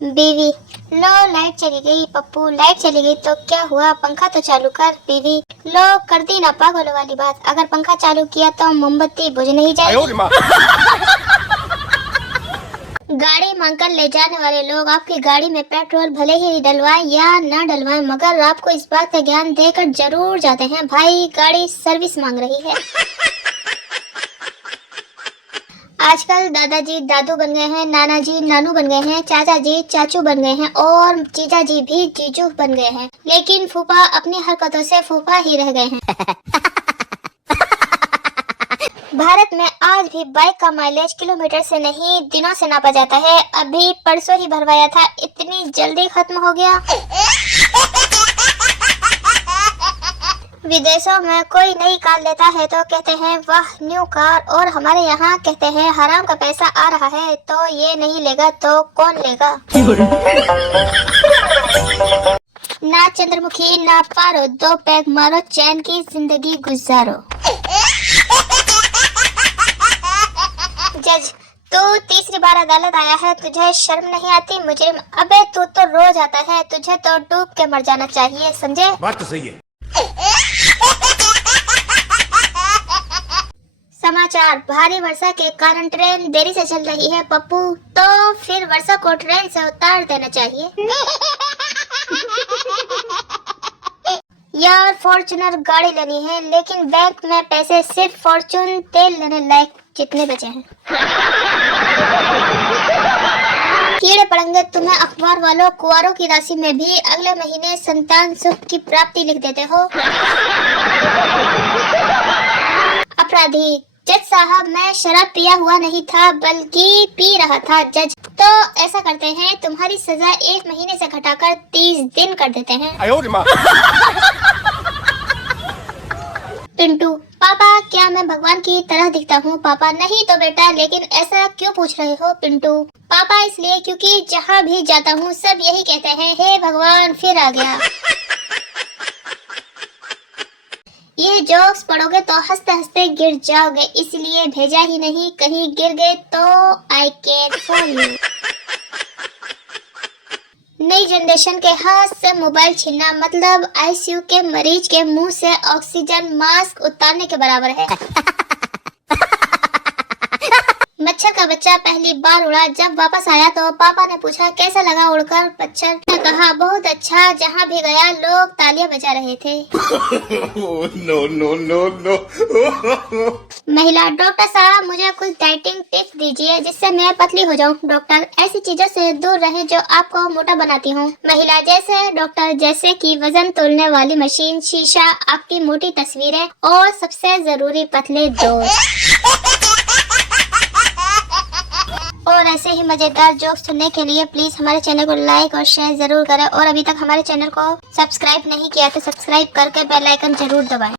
बीवी, लो लाइट चली गई। पप्पू, लाइट चली गई तो क्या हुआ, पंखा तो चालू कर। बीवी, लो कर दी ना पागलों वाली बात, अगर पंखा चालू किया तो मोमबत्ती बुझ नहीं जाएगी। गाड़ी मांगकर ले जाने वाले लोग आपकी गाड़ी में पेट्रोल भले ही डलवाएं या न डलवाएं, मगर आपको इस बात का ज्ञान देकर जरूर जाते हैं, भाई गाड़ी सर्विस मांग रही है। आजकल दादाजी दादू बन गए हैं, नाना जी नानू बन गए हैं, चाचा जी चाचू बन गए हैं और जीजा जी भी जीजू बन गए हैं, लेकिन फूफा अपनी हरकतों से फूफा ही रह गए हैं। भारत में आज भी बाइक का माइलेज किलोमीटर से नहीं दिनों से नापा जाता है। अभी परसों ही भरवाया था, इतनी जल्दी खत्म हो गया। विदेशों में कोई नई कार लेता है तो कहते हैं वाह न्यू कार, और हमारे यहाँ कहते हैं हराम का पैसा आ रहा है तो ये नहीं लेगा तो कौन लेगा। ना चंद्रमुखी ना पारो, दो पैग मारो चैन की जिंदगी गुजारो। जज, तू तीसरी बार अदालत आया है, तुझे शर्म नहीं आती मुजरिम? अबे तू तो रोज आता है, तुझे तो डूब के मर जाना चाहिए, समझे? बात तो सही है। समाचार, भारी वर्षा के कारण ट्रेन देरी से चल रही है। पप्पू, तो फिर वर्षा को ट्रेन से उतार देना चाहिए। यार फॉर्च्यूनर गाड़ी लेनी है, लेकिन बैंक में पैसे सिर्फ फॉर्च्यून तेल लेने लायक जितने बचे हैं। कीड़े पड़ेंगे तुम्हें अखबार वालों, कुंवारों की राशि में भी अगले महीने संतान सुख की प्राप्ति लिख देते हो। अपराधी, जज साहब मैं शराब पिया हुआ नहीं था बल्कि पी रहा था। जज, तो ऐसा करते हैं तुम्हारी सजा 1 महीने से घटाकर 30 दिन कर देते हैं। पिंटू, पापा क्या मैं भगवान की तरह दिखता हूँ? पापा, नहीं तो बेटा, लेकिन ऐसा क्यों पूछ रहे हो? पिंटू, पापा इसलिए क्योंकि जहाँ भी जाता हूँ सब यही कहते हैं हे भगवान फिर आ गया। ये जोक्स पढ़ोगे तो हंसते हंसते गिर जाओगे, इसलिए भेजा ही नहीं, कहीं गिर गए तो आई केयर फॉर यू। नई जनरेशन के हाथ से मोबाइल छीनना मतलब आईसीयू के मरीज के मुंह से ऑक्सीजन मास्क उतारने के बराबर है। मच्छर का बच्चा पहली बार उड़ा, जब वापस आया तो पापा ने पूछा कैसा लगा उड़कर? मच्छर ने कहा बहुत अच्छा, जहाँ भी गया लोग तालियां बजा रहे थे। No no no no. महिला, डॉक्टर साहब मुझे कुछ डाइटिंग टिप्स दीजिए जिससे मैं पतली हो जाऊं। डॉक्टर, ऐसी चीजों से दूर रहें जो आपको मोटा बनाती हूं। महिला, जैसे? डॉक्टर, जैसे कि वजन तोलने वाली मशीन, शीशा, आपकी मोटी तस्वीरें और सबसे जरूरी पतले दोस्त। और ऐसे ही मजेदार जोक्स सुनने के लिए प्लीज हमारे चैनल को लाइक और शेयर जरूर करें, और अभी तक हमारे चैनल को सब्सक्राइब नहीं किया तो सब्सक्राइब करके बेल आइकन जरूर दबाएं।